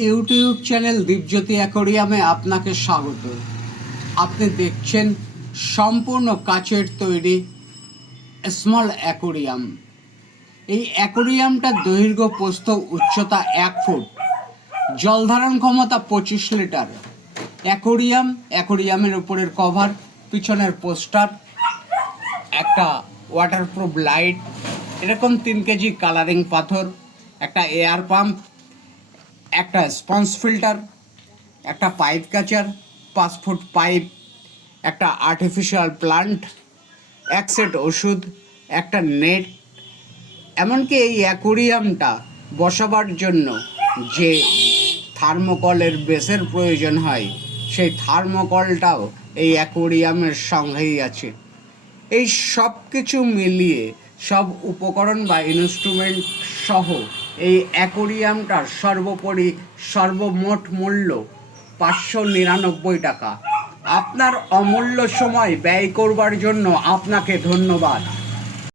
YouTube channel Dipjyoti অ্যাকোরিয়ামে আপনাকে স্বাগত। আপনি দেখছেন সম্পূর্ণ কাচের তৈরি স্মল অ্যাকোরিয়াম। এই অ্যাকোরিয়ামটার দৈর্ঘ্য প্রস্থ উচ্চতা 1 ফুট, জলধারণ ক্ষমতা 25 লিটার। অ্যাকোরিয়ামের উপরের কভার, পিছনের পোস্টার, একটা ওয়াটারপ্রুফ লাইট, এরকম 3 কেজি কালারিং পাথর, একটা এয়ার পাম্প, একটা স্পঞ্জ ফিল্টার, একটা পাইপ কাচার, 5 ফুট পাইপ, একটা আর্টিফিশিয়াল প্লান্ট, এক সেট ওষুধ, একটা নেট, এমনকি এই অ্যাকোরিয়ামটা বসাবার জন্য যে থার্মোকলের বেসের প্রয়োজন হয়, সেই থার্মোকলটাও এই অ্যাকোরিয়ামের সঙ্গেই আছে। এই সব কিছু মিলিয়ে সব উপকরণ বা ইনস্ট্রুমেন্ট সহ এই অ্যাকোরিয়ামটার সর্বোপরি সর্বমোট মূল্য 599 টাকা। আপনার অমূল্য সময় ব্যয় করবার জন্য আপনাকে ধন্যবাদ।